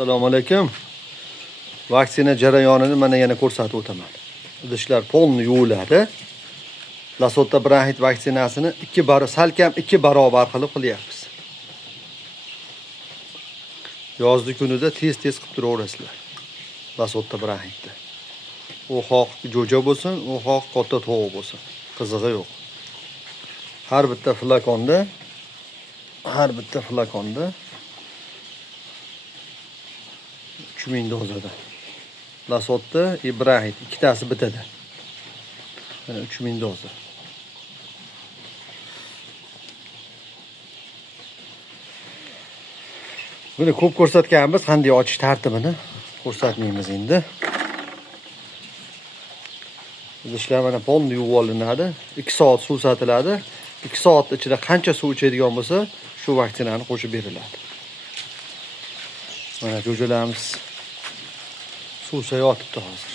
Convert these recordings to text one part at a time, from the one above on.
Assalomu alaykum. Vaksina jarayonini mana yana ko'rsatib o'taman. Idishlar polni yuviladi. Lasota bronxit vaksinasini salkam 2 barobar qilib qilyapmiz. Yozgi kunida tez qilib turaverasizlar. Lasota bronxitda. U xoh jo'ja bo'lsin, u xoh katta tovuq bo'lsin. Qizig'i yo'q. Har bitta flakonda 3000 dozada. Lasota bronxit ikkitasi bitadi. Mana 3000 doza. Buni ko'p ko'rsatganmiz, qanday ochish tartibini ko'rsatmaymiz endi. Idishlar mana polni yuvib olinadi. 2 soat suv satiladi. 2 soat ichida qancha suv ichadigan bo'lsa, shu vaksinani qo'shib beriladi. Mana jo'jalarimiz suvsa yotibdi hozir.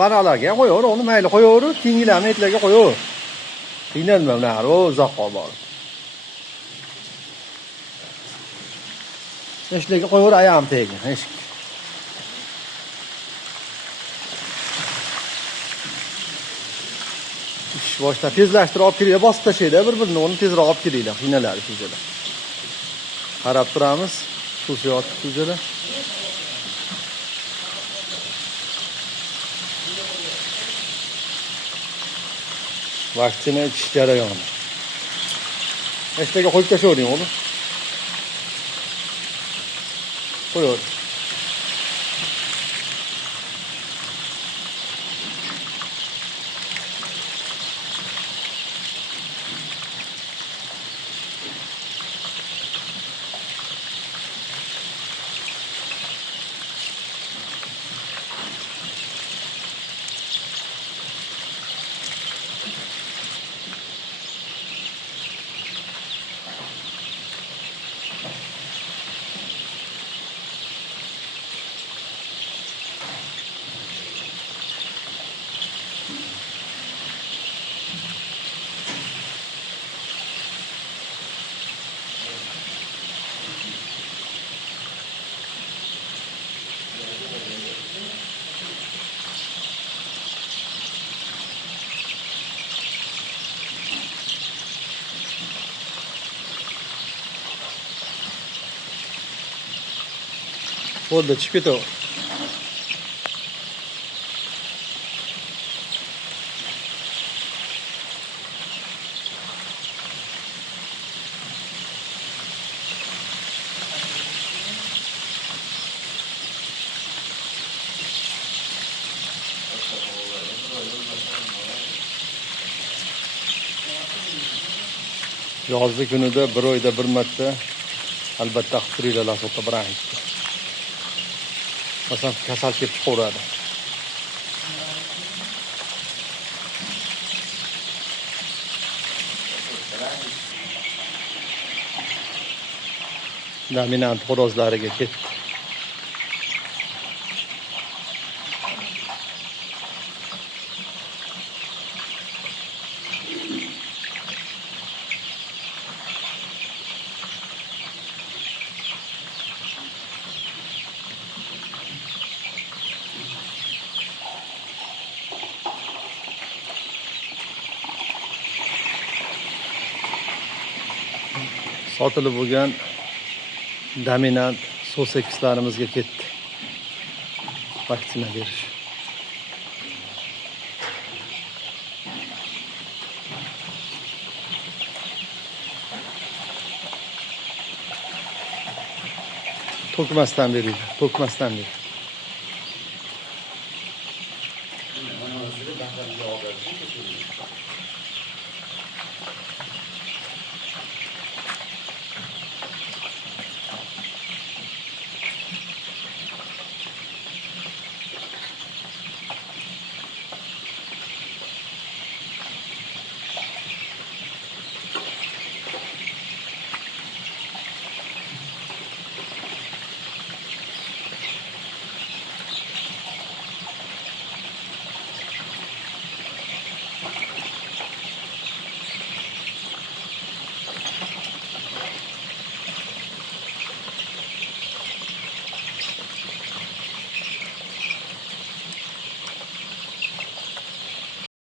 Banalarga qo'yaver, uni mayli qo'yaver, keyingilarni etlarga qo'yaver. Qiynalma ular, uzoq qolib. Eshiklarga qo'yaver, ayam tegin, eshik. Ish boshda tezlashtirib olib kelinglar, bosib tashlaylar, bir-birini uni tezroq olib kelinglar, qiynaladi shujalar. Qarab turamiz, suvsi yotib shujalar. Vaksina ichish jarayoni. Eshiklarga qo'yib tashlayvering, o'g'lim. Qo'yaver. Bo'ldi, chiqib ketaver. Yozgi kunida bir oyda bir marta albatta qilib turinglar lasota bronxitni. Masalan, kasal kelib chiqaveradi. Dominant xo'rozlariga ketdi. Sotilib bo'lgan dominant so'sekislarimizga ketdi. Vaksina berish. To'kmasdan beringlar, to'kmasdan bering.